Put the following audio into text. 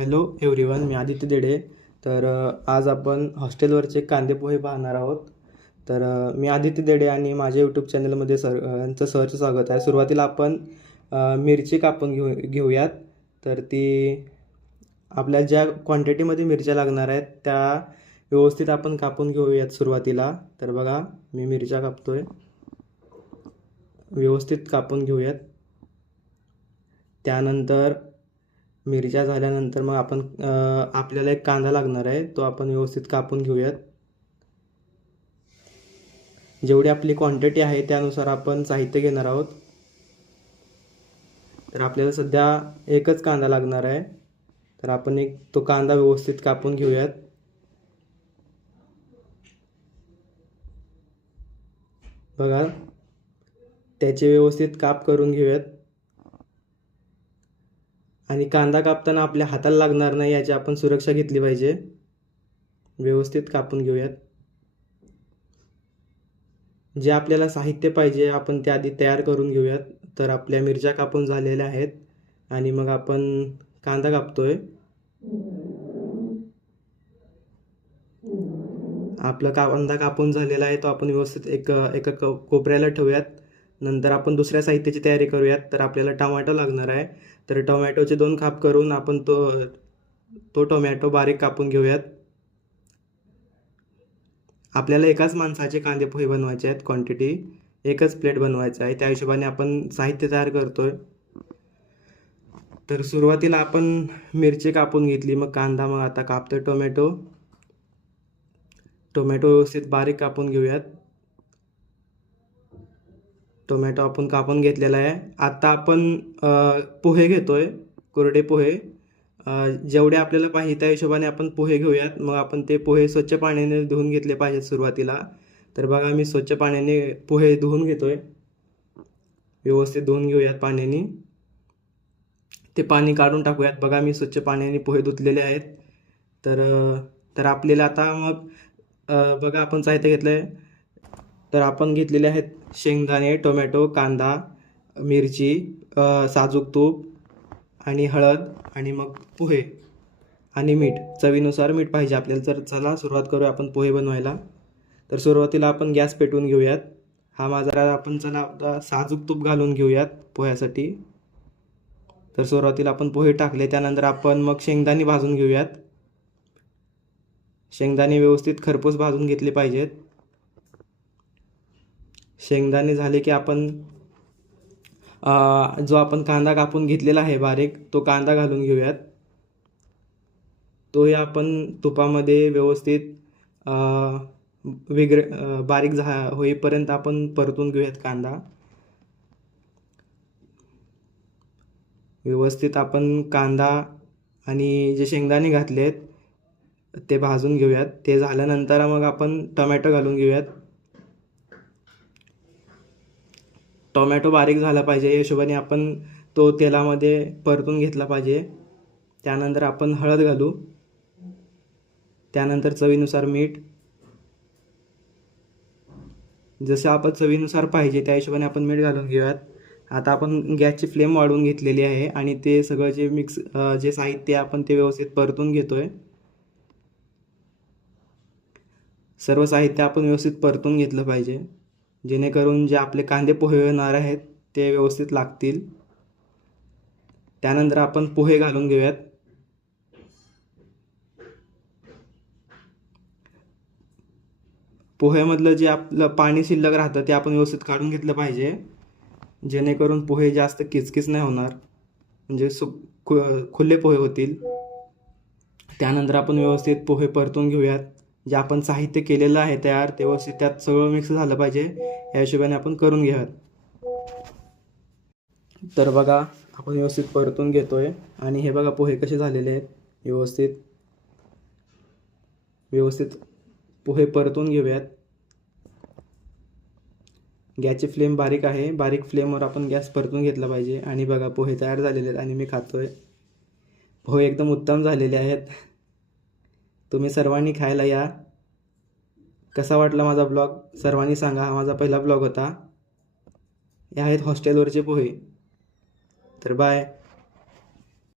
Hello everyone, मी आदित्य देडे. तर आज आपण हॉस्टेलवरचे कांदे पोहे पाहणार आहोत. तर मी आदित्य देडे आणि माझ्या यूट्यूब चॅनलमध्ये यांचं सहर्ष स्वागत आहे. सुरुवातीला आपण मिरची कापून घेऊयात. तर ती आपल्या ज्या क्वांटिटीमध्ये मिरच्या लागणार आहेत त्या व्यवस्थित आपण कापून घेऊयात सुरुवातीला. तर बघा, मी मिरच्या कापतोय, व्यवस्थित कापून घेऊयात. त्यानंतर मिरच्या झाल्यानंतर मग आपण आपल्याला एक कांदा लागणार आहे, तो आपण व्यवस्थित कापून घेऊयात. जेवढी आपली क्वांटिटी आहे त्यानुसार आपण साहित्य घेणार आहोत. तर आपल्याला सध्या एकच कांदा लागणार आहे, तर आपण तो कांदा व्यवस्थित कापून घेऊयात. बघा, त्याचे व्यवस्थित काप करून घेऊयात. आणि कांदा कापताना आपल्या हाताला लागणार नाही याची आपण सुरक्षा घेतली पाहिजे. व्यवस्थित कापून घेऊयात. जे आपल्याला साहित्य पाहिजे आपण ते आधी तयार करून घेऊयात. तर आपल्या मिरच्या कापून झालेल्या आहेत आणि मग आपण कांदा कापतोय. आपला कांदा कापून झालेला आहे, तो आपण व्यवस्थित एका कोपऱ्याला ठेवूयात. नंतर आपण दुसऱ्या साहित्याची तयारी करूयात. तर आपल्याला टोमॅटो लागणार आहे. तर टोमॅटोचे 2 काप करून आपण तो टोमॅटो बारीक कापून घेऊयात. आपल्याला एकाच माणसाचे कांदे पोहे बनवायचे आहेत, क्वांटिटी एकच प्लेट बनवायचं आहे, त्या हिशोबाने आपण साहित्य तयार करतोय. तर सुरुवातीला आपण मिरची कापून घेतली, मग कांदा, मग आता कापतोय टोमॅटो व्यवस्थित बारीक कापून घेऊयात. टोमॅटो आपण कापून घेतलेला आहे. आता आपण पोहे घेतोय, कोरडे पोहे. जेवढे आपल्याला पाहिजे त्या हिशोबाने आपण पोहे घेऊयात. मग आपण ते पोहे स्वच्छ पाण्याने धुवून घेतले पाहिजेत सुरुवातीला. तर बघा, मी स्वच्छ पाण्याने पोहे धुवून घेतोय. व्यवस्थित धुवून घेऊयात पाण्याने. ते पाणी काढून टाकूयात. बघा, मी स्वच्छ पाण्याने पोहे धुतलेले आहेत. तर आपल्याला आता मग बघा, आपण साहित्य घेतलं आहे. तर आपण घेतलेले आहेत शेंगदाणे, टोमॅटो, कांदा, मिरची, साजूक तूप आणि हळद आणि मग पोहे आणि मीठ. चवीनुसार मीठ पाहिजे आपल्याला. तर चला सुरुवात करूया आपण पोहे बनवायला. तर सुरुवातीला आपण गॅस पेटवून घेऊयात. आपण साजूक तूप घालून घेऊयात पोह्यासाठी. तर सुरुवातीला आपण पोहे टाकले, त्यानंतर आपण मग शेंगदाणे भाजून घेऊयात. शेंगदाणे व्यवस्थित खरपूस भाजून घेतले पाहिजेत. शेंगदाणे झाले की आपण जो आपण कांदा कापून घेतलेला आहे बारीक, तो कांदा घालून घेऊयात. तोही आपण तुपामध्ये व्यवस्थित बारीक होईपर्यंत आपण परतून घेऊयात कांदा. व्यवस्थित आपण कांदा आणि जे शेंगदाणे घातलेत ते भाजून घेऊयात. ते झाल्यानंतर मग आपण टोमॅटो घालून घेऊयात. टोमॅटो बारीक झाला पाहिजे या हिशोबाने आपण तो तेलामध्ये परतून घेतला पाहिजे. त्यानंतर आपण हळद घालू. त्यानंतर चवीनुसार मीठ. जसं आपण चवीनुसार पाहिजे त्या हिशोबाने आपण मीठ घालून घेऊयात. आता आपण गॅसची फ्लेम वाढवून घेतलेली आहे आणि ते सगळं जे साहित्य आपण ते व्यवस्थित परतून घेतोय. सर्व साहित्य आपण व्यवस्थित परतून घेतलं पाहिजे, जेणेकरून जे आपले कांदे पोहे होणार आहेत ते व्यवस्थित लागतील. त्यानंतर आपण पोहे घालून घेऊयात. पोह्यामधलं जे आपलं पाणी शिल्लक राहतं ते आपण व्यवस्थित काढून घेतलं पाहिजे, जेणेकरून पोहे जास्त किचकिच नाही होणार, म्हणजे खुले पोहे होतील. त्यानंतर आपण व्यवस्थित पोहे परतून घेऊयात. जे आपण साहित्य केलेलं आहे तयार, ते व्यवस्थित त्यात सगळं मिक्स झालं पाहिजे या हिशोबाने आपण करून घ्यावं. तर बघा, आपण व्यवस्थित परतून घेतोय आणि हे बघा पोहे कसे झालेले आहेत. व्यवस्थित पोहे परतून घेऊयात. गॅसची फ्लेम बारीक आहे, बारीक फ्लेमवर आपण गॅस परतून घेतला पाहिजे. आणि बघा, पोहे तयार झालेले आहेत आणि मी खातोय. पोहे एकदम उत्तम झालेले आहेत. तुम्ही सर्वांनी खायला या. कसा वाटला माझा ब्लॉग सर्वांनी सांगा. हा माझा पहिला ब्लॉग होता. हे आहेत हॉस्टेलवरचे पोहे. तर बाय.